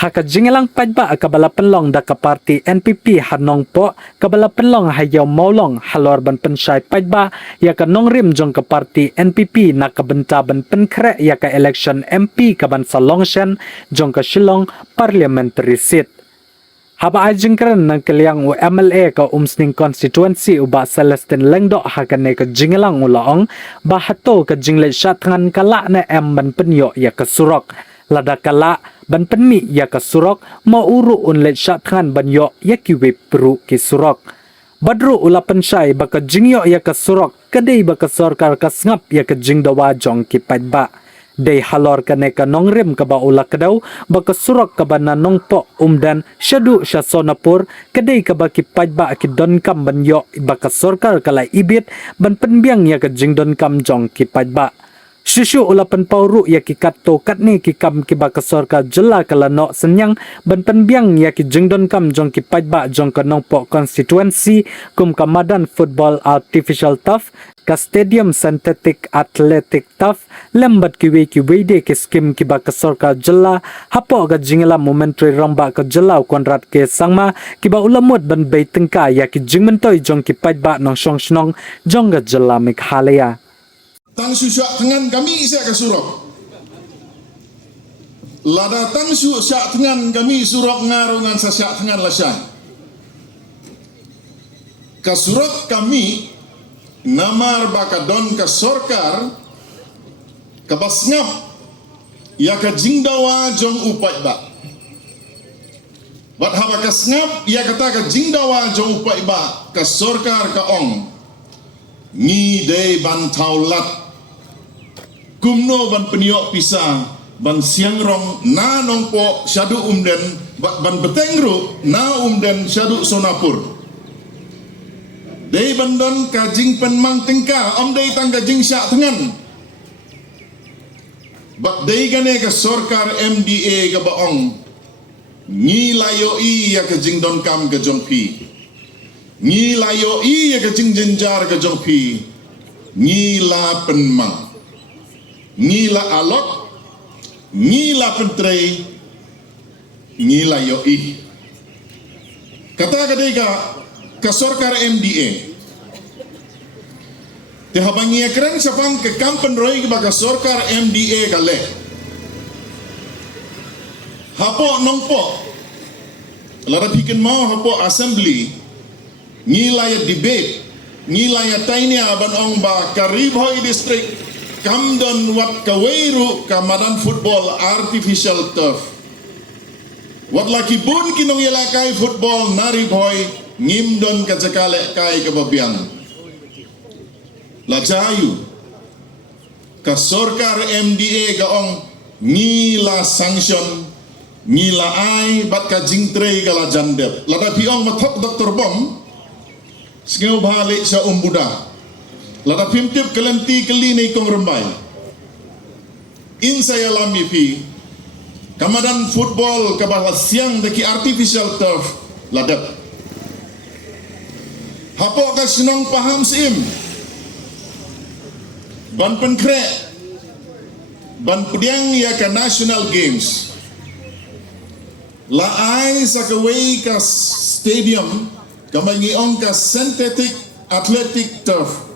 Haka jingelang pajba kabala penlong da ka parti NPP hanong po kabala penlong hayaw maulong halor ban pensai pajba ya ka nongrim jong ka parti NPP na kabenta ban penkre ya ka election MP kaban sa Longshan jong ka Shillong parliamentary seat. Haba ajingkran ng kaliang u MLA ka umsning constituency uba Celestine Lengdo hakane ka jingelang ulaong bahato ka jingle syatngan kala na ban penyo ya ka surok. Lada kala ban penmi ya ka surok mauru unlet syatngan ban yo ya kiwe peru ki surok. Badru ula pensai baka jingyo ya ka surok kadai baka sorkar ka sngap ya ka jingdawa jong ki pajba. Day halor ka neka nongrim ka ba ula kadaw baka surok ka ba na nongpo umdan syadu sya sonapur kadai ka ba ki pajba ki donkam ban yo baka sorkar kala ibit ban penbiang ya ka jingdonkam jong ki pajba. Syusyu ulapan pauru ya ki katto katni ki kam ki baka sorka jela kala no senyang ban penbiang ya ki jingdon kam jong ki pajba jong ka nongpo constituency kum kamadan football artificial turf ka stadium synthetic athletic turf lembat ki wede ki skim ki baka sorka jela hapo ga jingela momentary romba ka jela konrat ke sangma ki ba ulamut ban bay tengka ya ki jingmentoy jong ki pajba nong shong shnong jong ga jela Meghalaya. Tang susyak tengan kami saya ke surok. Lada tang susyak tengan kami surok ngarungan sasyak tengan lasyan. Ke surok kami namar bakadon ke sorkar ke basngap ya ke jingdawa jong upat ba. Bat haba ke sngap ya kata ke jingdawa jong upat ba ke sorkar ke ong. Ni day ban taulat kumno ban peniok pisang ban siangrong na nongpo syadu umden ban betengru na umden syadu sonapur day bandon kajing penmang tengka om day tang kajing syak tengan bak day gane ke sorkar MDA ke baong ni layoi ya kajing don kam ke jongpi ni layoi ya kajing jenjar ke jongpi ni la penmang ngila alok, ngila pentrei, ngila yoi. Kata kadai ka sorkar MDA. Te habangi ekran sapang ke kampen roi ke baka sorkar MDA kale. Hapo nongpo. Lara bikin mau hapo assembly ngila ya debate, ngila ya tainia ban ong ba Karibhoy district Kamdon wat kawairu kamadan football artificial turf. Wat laki bun kinong yalakai football Naribhoy ngimdon kajakale kai kebabiang. Lajayu ka sorkar MDA gaong ngila sanction ngila ai bat ka jingtrei kala jandep. Lada piong matok Dr. Bom sngeu balik sa umbuda. Lada pimtip kelenti kelini kong rembay. In saya lami pi kamadan football kabah siang deki artificial turf ladap. Hapo ka sinong paham sim. Ban penkre ban pudiang ya ka national games. Laai sa kaway ka stadium kamangiong ka synthetic athletic turf.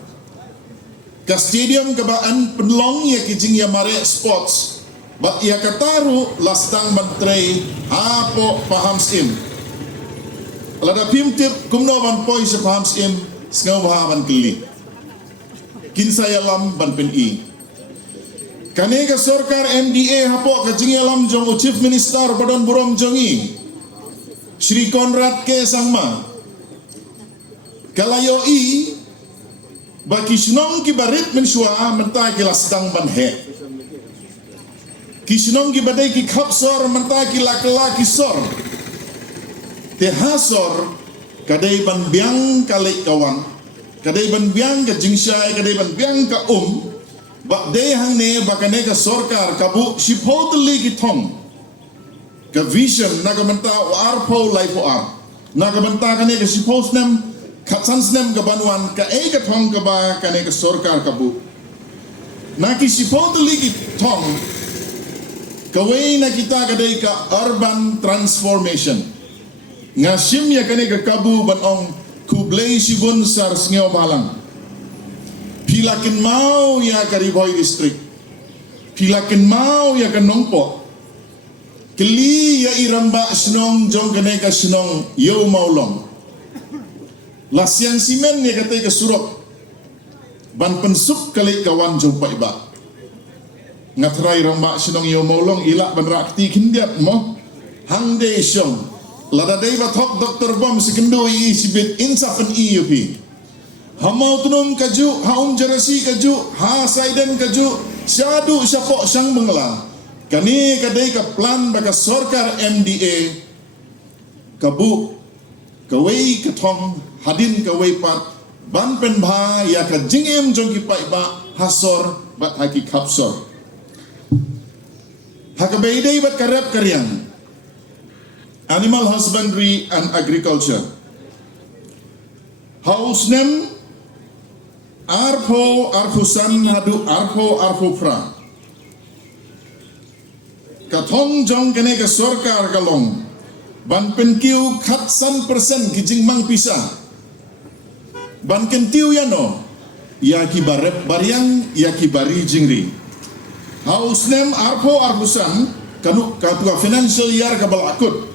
Ka stadium kabaan penlong ya kijing ya mare sports bat ya kataru lastang mantrei apo paham sim lada pimtip kumno ban poi sa paham sim sngau bahaban keli kinsa ya lam ban pen i kane ka sorkar MDA hapo ka jing ya lam jong chief minister badon burom jongi Shri Konrad K Sangma kalayo i baki sinong ki barit mensua mentai ki lastang banhe ki sinong ki badai ki khapsor mentai ki lakla ki sor te hasor kadai ban biang kali kawan kadai ban biang ka jingsai kadai ban biang ka bak de hang ne bakane ka sorkar kabu shipotli ki thong ka vision naga menta arpo life ar naga menta kane ka shipos nem Katsan snem kabanuan ka ega thong kaba kane ka sorkar kabu. Naki sipotali ki thong Kawai na kita kadai ka urban transformation. Ngasim ya kani ka kabu banong kublay sibun sar ngeo balang. Pilakin mau ya ka Riboy district. Pilakin mau ya ka Nongpo. Keli ya iramba senong jong kani ka senong yo maulong. Lasian simen ya katai ka Surok. Ban pensuk kali kawan jong pa iba. Ngatrai ramba senong yo maulong ilak ban rakti kindiat mo. Hangde syong. Lada daiwa thok Dr. Bom sekendu i sibit insafen IUP. Hamau tunum kaju, haum jarasi kaju, ha saiden kaju, syadu syapok syang mengla. Kani kadai ka plan baka sorkar MDA kabu kawai katong hadin kawai pat ban pen bha ya ka jingem jong ki pai ba hasor bat haki kapsor. Hakabeidai bat karap karyang. Animal husbandry and agriculture. Hausnem arpo arfusan hadu arpo pra. Katong jong kene ke sorkar kalong ban penkiu khatsan persen kijing mang pisa. Ban kentiu yano ya ki barep bariang ya ki bari jingri. Hausnem arpo arfusan kanu katua financial year kabalakut.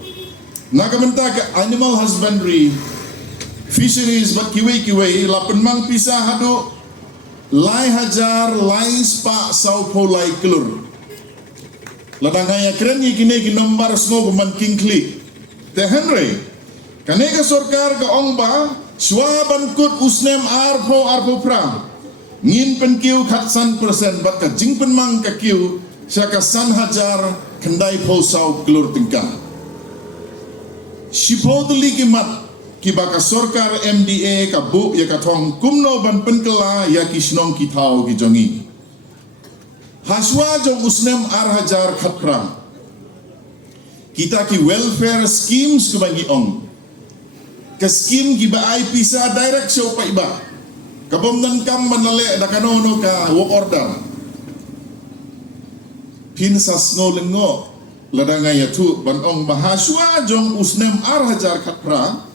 Nakamenta ke animal husbandry fisheries bat kiwai lapan mang pisa hadu lai hajar lai spa saupo lai kelur ladang haya keren kini ki nombar snow man kingkli te Henry kaneka sorkar ke ongba swaban kut usnem arpo pra ngin penkiu khatsan persen bat ka jingpen mang ka kiu syaka san hajar kendai po sau kelur tingkang. Shipodli kimat ki baka sorkar MDA ka bu ya katong kumno ban penkela ya kisnong kitao ki jongi. Haswa jong usnem arhajar khatpram. Kita ki welfare schemes kubangi ong. Ka scheme ki ba ay pisa direct show pa iba. Kabomnan kam manale da kanono ka work order. Pinsas no lengo. Ladanga yatu banong mahaswa jong usnem arhajar khatpra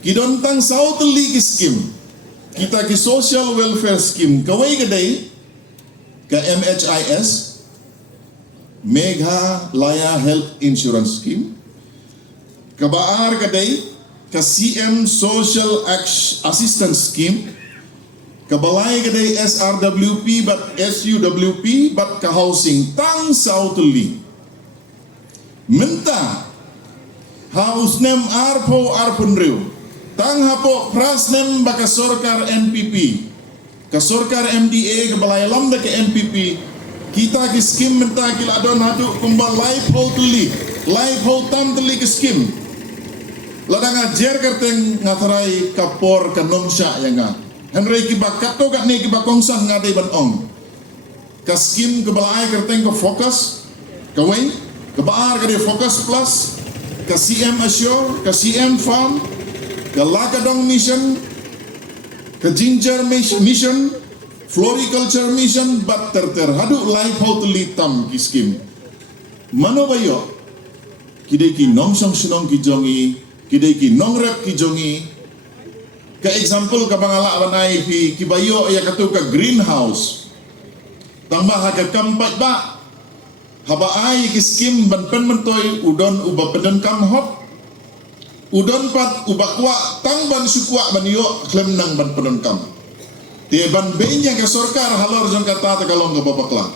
kidontang South League scheme kita ki social welfare scheme kawai gadai ka MHIS Megha Laya Health Insurance Scheme kabaar gadai ka CM Social Assistance Scheme kabalay gadai SRWP but SUWP but ka housing tang South League Menta hausnem arpon riu tang hapo prasnem baka sorkar NPP ka sorkar MDA ke balai lam da ke NPP kita ki skim menta kila adon hadu kumbal life how tuli life how tam tuli ke skim ladang ajar kerteng ngatarai kapor kanomsya yang Henry ki bakato kat ne ki bakongsan ngadai ban ong ka skim ke balai kerteng ke fokus kawai kebaar ke Focus Plus, ke CM Assure, ke CM Farm, ke Lakadong Mission, ke Ginger Mission, Floriculture Mission, bat terter hadu life how to lead tam ki skim. Mano bayo? Kidai ki nong song sunong ki jongi, kidai ki nong rep ki jongi. Ke example ka bangala banai ki bayo ya katu ka greenhouse. Tambah ha ka kampat ba? Haba ai ki skim ban pen mentoy udon uba peden kam hot udon pat uba kwa tang ban sukwa ban yo klem nang ban peden kam te ban benya ke sorkar halor jong kata ta kalong ga babakla